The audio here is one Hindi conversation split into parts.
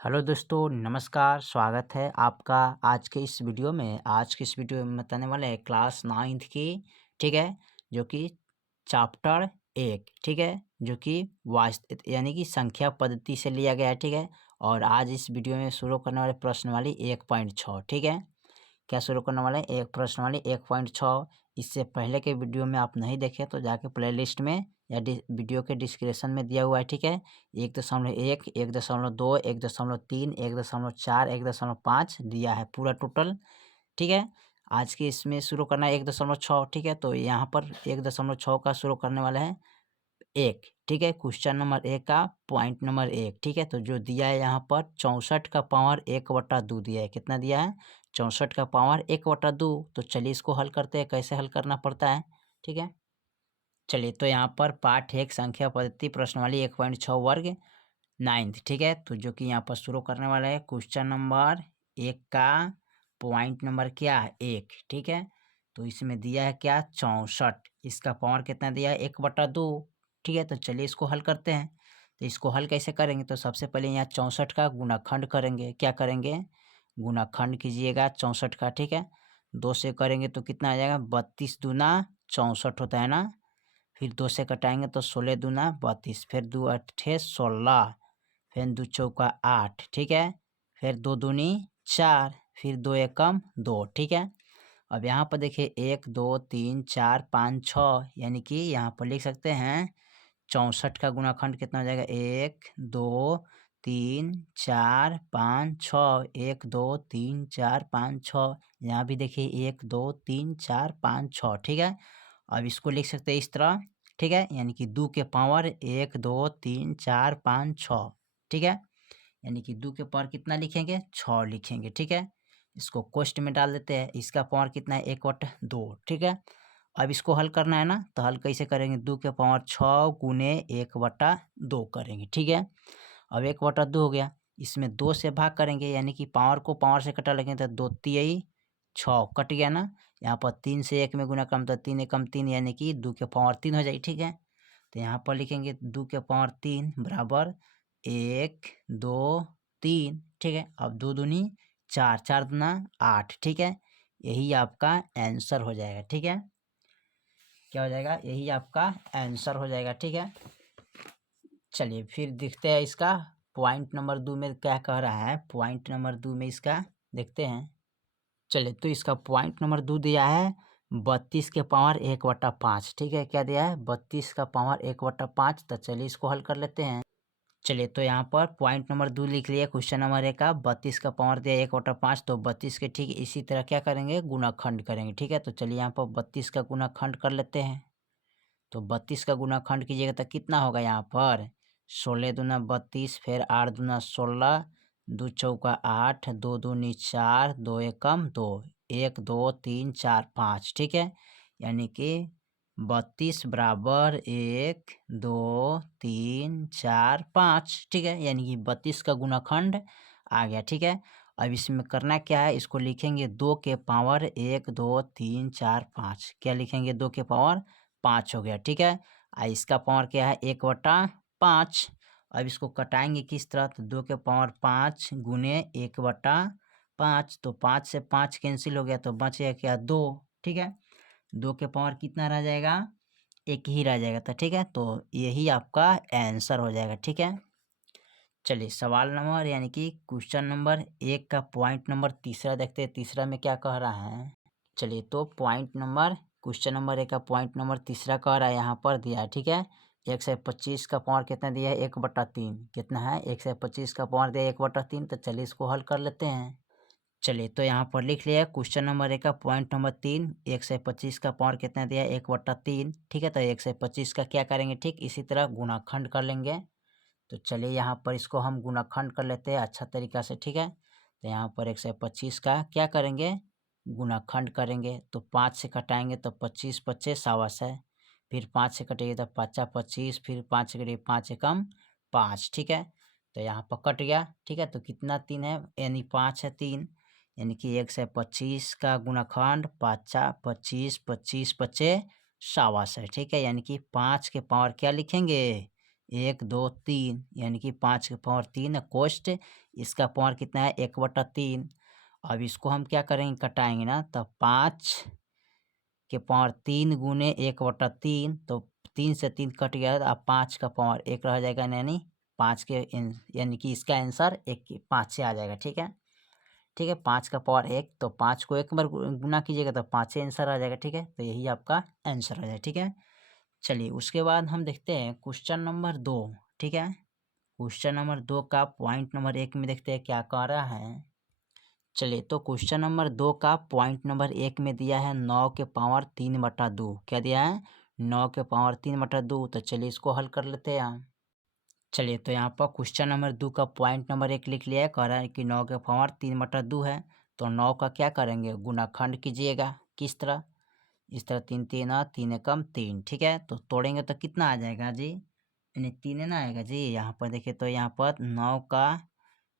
हेलो दोस्तों, नमस्कार। स्वागत है आपका आज के इस वीडियो में। आज के इस वीडियो में बताने वाले हैं क्लास 9th की, ठीक है, जो कि चैप्टर 1, ठीक है, जो कि यानी कि संख्या पद्धति से लिया गया है, ठीक है। और आज इस वीडियो में शुरू करने वाले प्रश्नावली 1.6, ठीक है। क्या शुरू करने वाले हैं? एक प्रश्नावली 1.6। इससे पहले के वीडियो में आप नहीं देखे तो जाके प्लेलिस्ट में या वीडियो के डिस्क्रिप्शन में दिया हुआ है, ठीक है। 1.1, 1.2, 1.3, 1.4, 1.5 दिया है पूरा टोटल, ठीक है। आज के इसमें शुरू करना है 1.6, ठीक है। तो यहाँ पर 1.6 का शुरू करने वाला है 1, ठीक है। क्वेश्चन नंबर 1 का पॉइंट नंबर 1, ठीक है। तो जो दिया है यहाँ पर 64 का पावर 1/2 दिया है। कितना दिया है? 64 का पावर 1/2। तो चलिए इसको हल करते हैं, कैसे हल करना पड़ता है, ठीक है। चलिए, तो यहाँ पर पाठ 1 संख्या पद्धति प्रश्नावली 1.6 वर्ग 9th, ठीक है। तो जो कि यहाँ पर शुरू करने वाला है क्वेश्चन नंबर 1 का पॉइंट नंबर क्या है? 1, ठीक है। तो इसमें दिया है क्या? 64। इसका पावर कितना दिया है? 1/2, ठीक है। तो चलिए इसको हल करते हैं। तो इसको हल कैसे करेंगे? तो सबसे पहले यहाँ 64 का गुणाखंड करेंगे। क्या करेंगे? गुणाखंड कीजिएगा 64 का, ठीक है। 2 से करेंगे तो कितना आ जाएगा? 32 दूना 64 होता है ना। फिर 2 से कटाएंगे तो 16 दूना 32, फिर 2 अट्ठे 16, फिर 2 चौका 8, ठीक है। फिर 2 दूनी 4, फिर 2 एकम 2, ठीक है। अब यहाँ पर देखिए 1 2 3 4 5 6, यानी कि यहाँ पर लिख सकते हैं 64 का गुणाखंड कितना हो जाएगा? 1 2 3 4 5 6, 1 2 3 4 5 6। यहाँ भी देखिए 1 2 3 4 5 6, ठीक है। अब इसको लिख सकते हैं इस तरह, ठीक है, यानी कि 2 के पावर 1 2 3 4 5 6, ठीक है। यानी कि 2 के पावर कितना लिखेंगे? 6 लिखेंगे, ठीक है। इसको कोष्ट में डाल देते हैं। इसका पावर कितना है? 1/2, ठीक है। अब इसको हल करना है ना, तो हल कैसे करेंगे? 2 के पावर 6 गुने 1/2 करेंगे, ठीक है। अब 1/2 हो गया। इसमें 2 से भाग करेंगे, यानी कि पावर को पावर से कटा लेंगे तो 2 तिहाई 6 कट गया ना। यहाँ पर 3 से 1 में गुना कम तो 3 एकम 3, यानी कि 2 के पावर 3 हो जाए, ठीक है। तो यहाँ पर लिखेंगे 2 के पावर 3 बराबर 1 2 3, ठीक है। अब 2 दूनी 4, 4 दूना 8, ठीक है। यही आपका आंसर हो जाएगा, ठीक है। क्या हो जाएगा? यही आपका आंसर हो जाएगा, ठीक है। चलिए फिर देखते हैं इसका पॉइंट नंबर 2 में क्या कह रहा है। पॉइंट नंबर 2 में इसका देखते हैं। चलिए, तो इसका पॉइंट नंबर 2 दिया है 32 के पावर 1/5, ठीक है। क्या दिया है? 32 का पावर 1/5। तो चलिए इसको हल कर लेते हैं। चलिए, तो यहाँ पर पॉइंट नंबर 2 लिख लिया। क्वेश्चन नंबर 1 का 32 का पावर दिया 1/5। तो 32 के ठीक इसी तरह क्या करेंगे? गुणाखंड करेंगे, ठीक है। तो चलिए यहाँ पर 32 का गुणाखंड कर लेते हैं। तो 32 का गुणाखंड कीजिएगा तो कितना होगा? यहाँ पर 16 दूना 32, फिर 8 दूना 16, 2 चौका 8, 2 दूनी 4, 2 एकम 2, 1 2 3 4 5, ठीक है। यानी कि 32 बराबर 1 2 3 4 5, ठीक है। यानी कि 32 का गुणाखंड आ गया, ठीक है। अब इसमें करना क्या है? इसको लिखेंगे 2 के पावर 1 2 3 4 5। क्या लिखेंगे? 2 के पावर 5 हो गया, ठीक है। इसका पावर क्या है? 1/5। अब इसको कटाएंगे किस तरह? तो 2 के पावर 5 गुने 1/5। तो 5 से 5 कैंसिल हो गया तो बचेगा क्या? 2, ठीक है। 2 के पावर कितना रह जाएगा? 1 ही रह जाएगा, तो ठीक है। तो यही आपका आंसर हो जाएगा, ठीक है। चलिए सवाल नंबर यानी कि क्वेश्चन नंबर 1 का पॉइंट नंबर तीसरा देखते हैं। तीसरा में क्या कह रहा है? चलिए, तो पॉइंट नंबर क्वेश्चन नंबर 1 का पॉइंट नंबर तीसरा कह रहा है, यहाँ पर दिया है, ठीक है। 125 का पावर कितना दिया है? 1/3। कितना है? 125 का पावर दिया है 1/3। तो चलिए इसको हल कर लेते हैं। चलिए, तो यहाँ पर लिख लिया क्वेश्चन नंबर 1 का पॉइंट नंबर 3। 125 का पावर कितना दिया है? 1/3, ठीक है। तो 125 का क्या करेंगे? ठीक इसी तरह गुणाखंड कर लेंगे। तो चलिए यहाँ पर इसको हम गुणाखंड कर लेते हैं अच्छा तरीका से, ठीक है। तो यहाँ पर 125 का क्या करेंगे? गुणाखंड करेंगे। तो 5 से कटाएंगे तो 25 25 सावस है। फिर 5 से कटेंगे तो 5 25, फिर 5 से कटेंगे 5 एकम 5, ठीक है। तो यहाँ पर कट गया, ठीक है। तो कितना 3 है? यानी 5 है 3, यानी कि 125 का गुणाखंड 5 25 25 25 सावस है, ठीक है। यानी कि 5 के पावर क्या लिखेंगे? 1 2 3 यानी कि 5 के पावर 3 कोष्ट इसका पावर कितना है 1/3। अब इसको हम क्या करेंगे कटाएंगे ना, तो 5 के पावर 3 गुने 1/3, तो 3 से 3 कट गया, तो अब 5 का पावर 1 रह जाएगा, यानी 5 के यानी कि इसका आंसर 5 से आ जाएगा। ठीक है, ठीक है, 5 का पावर 1, तो 5 को एक बार गुना कीजिएगा तो 5 से आंसर आ जाएगा। ठीक है, तो यही आपका आंसर हो जाएगा। ठीक है, चलिए उसके बाद हम देखते हैं क्वेश्चन नंबर 2। ठीक है, क्वेश्चन नंबर 2 का पॉइंट नंबर 1 में देखते हैं क्या कह रहा है। चलिए, तो क्वेश्चन नंबर 2 का पॉइंट नंबर 1 में दिया है 9 के पावर 3/2। क्या दिया है 9 के पावर 3/2। तो चलिए इसको हल कर लेते हैं हम। चलिए, तो यहाँ पर क्वेश्चन नंबर 2 का पॉइंट नंबर 1 लिख लिया है, कह रहा है कि 9 के पावर 3/2 है। तो 9 का क्या करेंगे गुणाखंड कीजिएगा, किस तरह, इस तरह 3 3 3 एकम 3। ठीक है, तो तोड़ेंगे तो कितना आ जाएगा जी, यानी 3 ना आएगा जी। यहाँ पर देखिए, तो यहाँ पर 9 का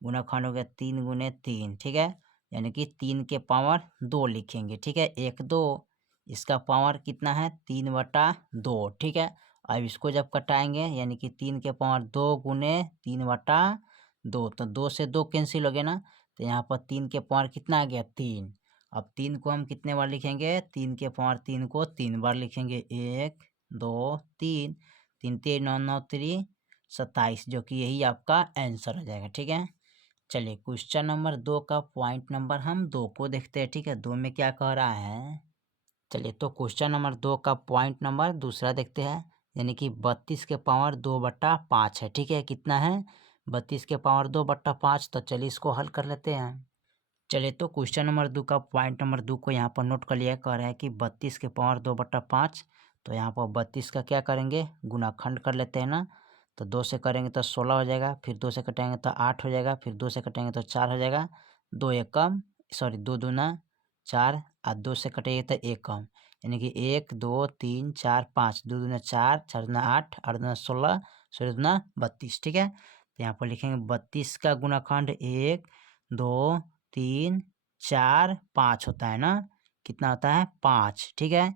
गुणाखंड हो गया 3 गुने 3। ठीक है, यानी कि 3 के पावर 2 लिखेंगे। ठीक है, 1 2, इसका पावर कितना है 3/2। ठीक है, अब इसको जब कटाएंगे यानी कि 3 के पावर 2 गुने 3/2, तो 2 से 2 कैंसिल हो गया ना, तो यहाँ पर 3 के पावर कितना आ गया 3। अब 3 को हम कितने बार लिखेंगे, 3 के पावर 3 को 3 बार लिखेंगे, 1 2 3, 3 3 9 9 3 27, जो कि यही आपका आंसर हो जाएगा। ठीक है, चलिए क्वेश्चन नंबर 2 का पॉइंट नंबर हम 2 को देखते हैं। ठीक है, 2 में क्या कह रहा है। चलिए, तो क्वेश्चन नंबर 2 का पॉइंट नंबर दूसरा देखते हैं, यानी कि 32 के पावर 2/5 है। ठीक है, कितना है 32 के पावर 2/5। तो चलिए इसको हल कर लेते हैं। चलिए, तो क्वेश्चन नंबर 2 का पॉइंट नंबर 2 को यहाँ पर नोट कर लिया, कह रहा है कि 32 के पावर 2/5। तो यहाँ पर 32 का क्या करेंगे गुणाखंड कर लेते हैं ना, तो 2 से करेंगे तो 16 हो जाएगा, फिर 2 से कटेंगे तो 8 हो जाएगा, फिर 2 से कटेंगे तो 4 हो जाएगा, 2 एकम सॉरी 2 दूना 4 और 2 से कटेंगे तो एकम, यानी कि 1 2 3 4 5, 2 दूना 4, 4 दूना 8, 8 दूना 16, 16 दूना 32। ठीक है, तो यहाँ पर लिखेंगे 32 का गुणाखंड 1 2 3 4 5 होता है ना, कितना होता है 5। ठीक है,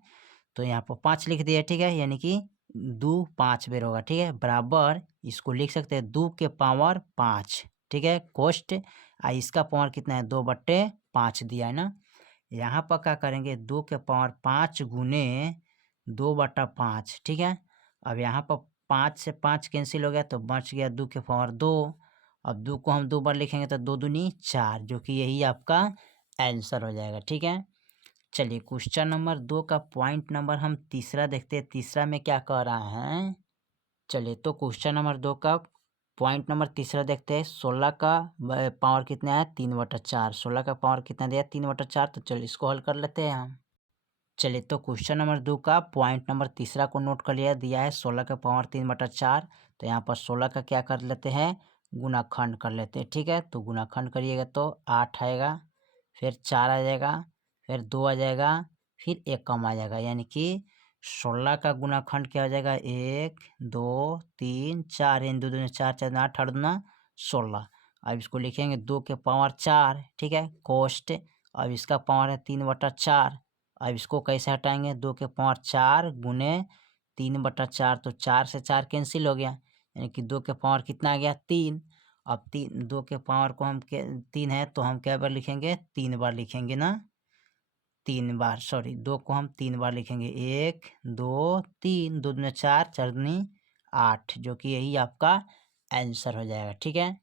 तो यहाँ पर 5 लिख दिया। ठीक है, यानी कि 2 5 बेर होगा। ठीक है, बराबर इसको लिख सकते हैं 2 के पावर 5। ठीक है, कोष्ट इसका पावर कितना है 2/5 दिया है ना। यहाँ पर क्या करेंगे 2 के पावर 5 गुने 2/5। ठीक है, अब यहाँ पर 5 से 5 कैंसिल हो गया, तो बच गया 2 के पावर 2। अब 2 को हम 2 बार लिखेंगे तो 2 दूनी 4, जो कि यही आपका आंसर हो जाएगा। ठीक है, चलिए क्वेश्चन नंबर 2 का पॉइंट नंबर हम तीसरा देखते हैं, तीसरा में क्या कह रहा है। चलिए, तो क्वेश्चन नंबर 2 का पॉइंट नंबर तीसरा देखते हैं, 16 का पावर कितना है 3/4। 16 का पावर कितना दिया 3/4। तो चलिए इसको हल कर लेते हैं हम। चलिए, तो क्वेश्चन नंबर 2 का पॉइंट नंबर तीसरा को नोट कर लिया, दिया है 16 का पावर 3/4। तो यहाँ पर 16 का क्या कर लेते हैं गुणाखंड कर लेते हैं। ठीक है, तो गुणाखंड करिएगा तो 8 आएगा, फिर 4 आ जाएगा, फिर 2 आ जाएगा, फिर 1 कम आ जाएगा, यानी कि 16 का गुणाखंड क्या हो जाएगा 1 2 3 4, इन 2 दूनी 4, 4 दूनी 8, 8 दूना 16। अब इसको लिखेंगे 2 के पावर 4। ठीक है, कोष्ट अब इसका पावर है 3/4। अब इसको कैसे हटाएंगे 2 के पावर 4 गुने 3/4, तो 4 से 4 कैंसिल हो गया, यानी कि 2 के पावर कितना आ गया 3। अब 2 के पावर को हम 3 है, तो हम क्या बार लिखेंगे 3 बार लिखेंगे ना, 3 बार सॉरी 2 को हम 3 बार लिखेंगे, 1 2 3, 2 दूनी 4, 4 दूनी 8, जो कि यही आपका आंसर हो जाएगा। ठीक है,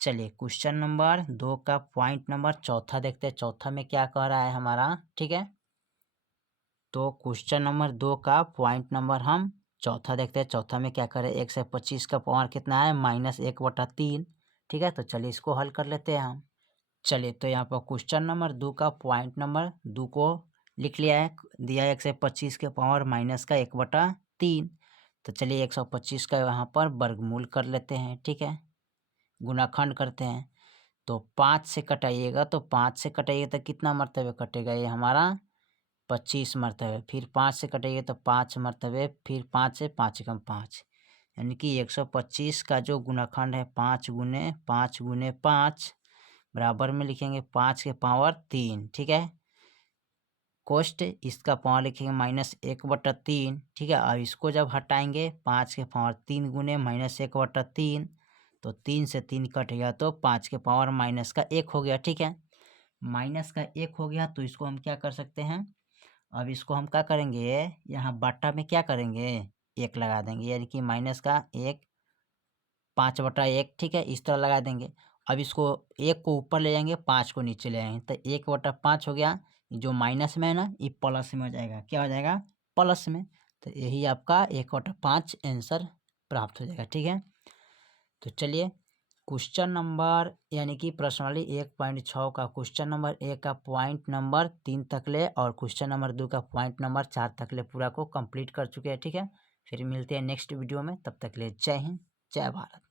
चलिए क्वेश्चन नंबर 2 का पॉइंट नंबर चौथा देखते हैं, चौथा में क्या कह रहा है हमारा। ठीक है, तो क्वेश्चन नंबर 2 का पॉइंट नंबर हम चौथा देखते हैं, चौथा में क्या करें 125 का पावर कितना है -1/3। ठीक है, तो चलिए इसको हल कर लेते हैं हम। चलिए, तो यहाँ पर क्वेश्चन नंबर 2 का पॉइंट नंबर 2 को लिख लिया है, दिया है 125 के पावर -1/3। तो चलिए 125 का यहाँ पर वर्गमूल कर लेते हैं। ठीक है, गुणाखंड करते हैं, तो 5 से कटाइएगा, तो 5 से कटाइएगा तो कितना मरतबे कटेगा ये हमारा 25 मरतबे, फिर 5 से कटेंगे तो 5 मरतबे, फिर 5 से 5 एकम 5, यानी कि 125 का जो गुणाखंड है 5 गुने 5 गुने 5, बराबर में लिखेंगे 5 के पावर 3। ठीक है, कोष्ट इसका पावर लिखेंगे -1/3, ठीक है। अब इसको जब हटाएंगे 5 के पावर 3 गुने -1/3, तो 3 से 3 कट गया तो 5 के पावर -1 हो गया, ठीक है। -1 हो गया तो इसको हम क्या कर सकते हैं, अब इसको हम क्या करेंगे, यहाँ बट्टा में क्या करेंगे, 1 लगा देंगे, यानी कि -1 5/1, ठीक है, इस तरह लगा देंगे। अब इसको 1 को ऊपर ले जाएंगे, 5 को नीचे ले आएंगे, तो 1/5 हो गया। जो माइनस में है ना, ये प्लस में हो जाएगा, क्या हो जाएगा, प्लस में। तो यही आपका 1/5 आंसर प्राप्त हो जाएगा, ठीक है। तो चलिए क्वेश्चन नंबर यानी कि प्रश्नावली 1.6 का क्वेश्चन नंबर 1 का पॉइंट नंबर 3 तक ले और क्वेश्चन नंबर 2 का पॉइंट नंबर 4 तक ले पूरा को कंप्लीट कर चुके हैं, ठीक है। फिर मिलते हैं नेक्स्ट वीडियो में, तब तक ले जय हिंद जय भारत।